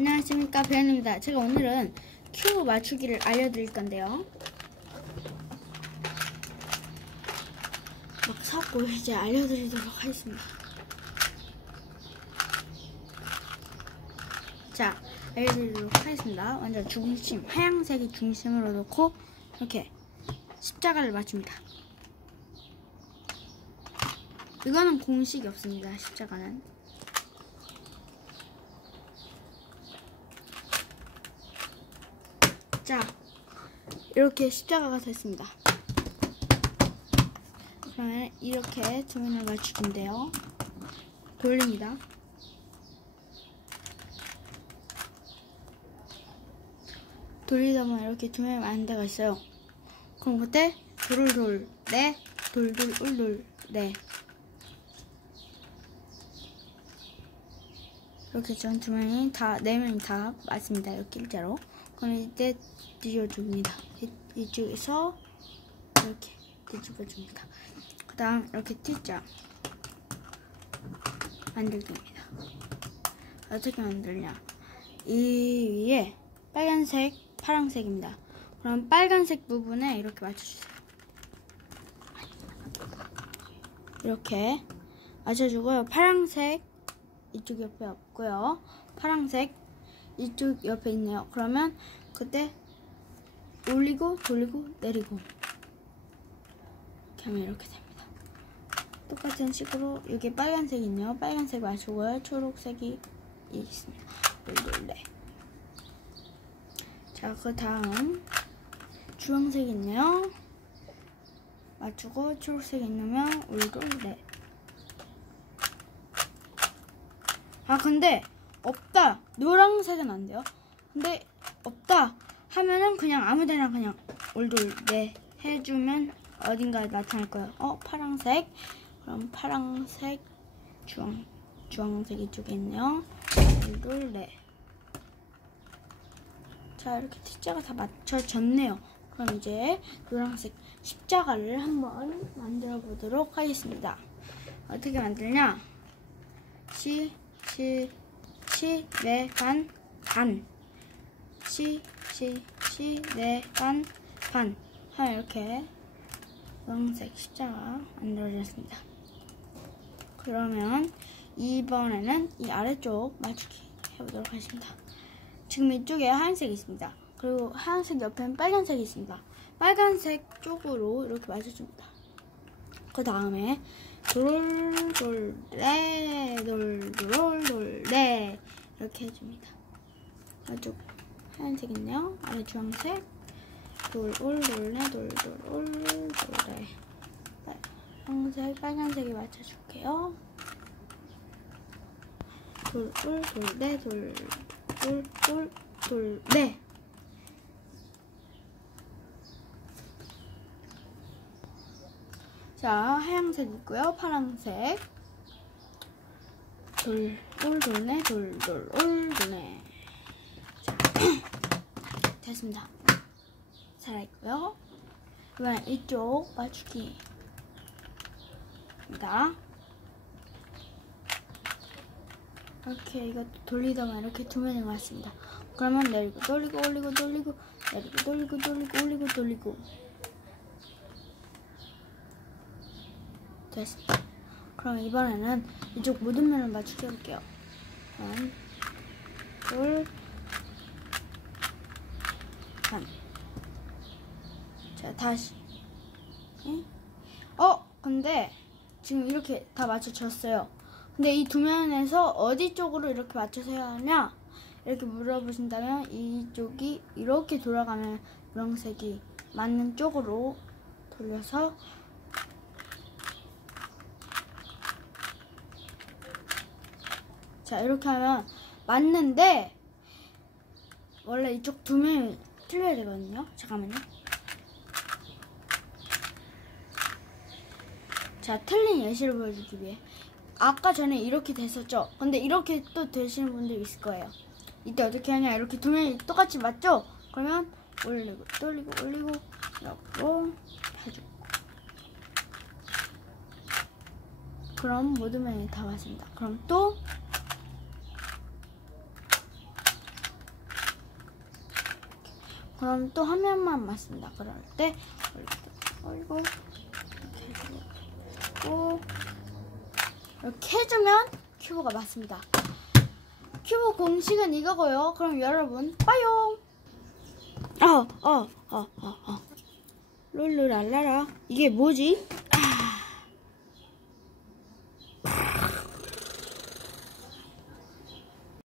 안녕하십니까, 배현입니다. 제가 오늘은 큐브 맞추기를 알려드릴 건데요. 막 섞고 이제 알려드리도록 하겠습니다. 자, 알려드리도록 하겠습니다. 먼저 중심, 하얀색이 중심으로 놓고 이렇게 십자가를 맞춥니다. 이거는 공식이 없습니다. 십자가는. 자, 이렇게 십자가가 됐습니다. 그러면 이렇게 두 면을 맞추는데요. 돌립니다. 돌리다 보면 이렇게 두 면이 많은 데가 있어요. 그럼 그때 돌돌 네, 돌돌 울돌 네. 이렇게 전 두 면이 다, 네 면이 다 맞습니다. 이렇게 일자로. 그럼 이때 뒤집어줍니다. 이쪽에서 이렇게 뒤집어줍니다. 그 다음 이렇게 T자 만들기입니다. 어떻게 만들냐? 이 위에 빨간색, 파란색입니다. 그럼 빨간색 부분에 이렇게 맞춰주세요. 이렇게 맞춰주고요. 파란색 이쪽 옆에 없고요. 파란색 이쪽 옆에 있네요. 그러면 그때 올리고 돌리고 내리고 이렇게 하면 이렇게 됩니다. 똑같은 식으로 여기 빨간색이 있네요. 빨간색 맞추고요. 초록색이 있습니다. 돌돌래. 자, 그 다음 주황색이 있네요. 맞추고 초록색이 있으면 올돌래. 아, 근데 없다. 노란색은 안 돼요. 근데 없다 하면은 그냥 아무데나 그냥 올돌 네 해주면 어딘가에 나타날 거예요. 파란색. 그럼 파란색, 주황색 이쪽에 있네요. 올돌 네. 자, 이렇게 T자가 다 맞춰졌네요. 그럼 이제 노란색 십자가를 한번 만들어 보도록 하겠습니다. 어떻게 만들냐? 네, 반. 네, 반. 이렇게 노란색 십자가 만들어졌습니다. 그러면 이번에는 이 아래쪽 맞추기 해보도록 하겠습니다. 지금 이쪽에 하얀색이 있습니다. 그리고 하얀색 옆에는 빨간색이 있습니다. 빨간색 쪽으로 이렇게 맞춰줍니다. 그 다음에 돌돌래 돌돌래 이렇게 해줍니다. 이쪽 하얀색 있네요. 아래 주황색 돌돌래 돌돌래 빨간색이 맞춰줄게요. 돌돌래 돌돌래. 자, 하얀색 있고요. 파란색. 돌돌네. 자, 됐습니다. 살아있고요. 이번엔 이쪽 맞추기입니다. 이렇게 이것도 돌리다가 이렇게 두 면이 맞습니다. 그러면 내리고 돌리고 올리고 돌리고 내리고 돌리고 올리고 돌리고 됐습니다. 그럼 이번에는 이쪽 모든 면을 맞추게 해볼게요. 반. 자, 다시. 근데 지금 이렇게 다 맞춰졌어요. 근데 이 두 면에서 어디 쪽으로 이렇게 맞춰서 해야 하냐? 이렇게 물어보신다면 이쪽이 이렇게 돌아가면 노란색이 맞는 쪽으로 돌려서 자, 이렇게 하면 맞는데 원래 이쪽 두 면이 틀려야 되거든요. 잠깐만요. 자, 틀린 예시를 보여주기 위해 아까 전에 이렇게 됐었죠. 근데 이렇게 또 되시는 분들 있을 거예요. 이때 어떻게 하냐? 이렇게 두 면이 똑같이 맞죠? 그러면 올리고 돌리고 올리고 이렇게 해주고 그럼 모든 면이 다 맞습니다. 그럼 또 그럼 또 화면만 맞습니다. 그럴 때 이렇게 이렇게 해주면 큐브가 맞습니다. 큐브 공식은 이거고요. 그럼 여러분 빠용. 룰루랄라라. 이게 뭐지?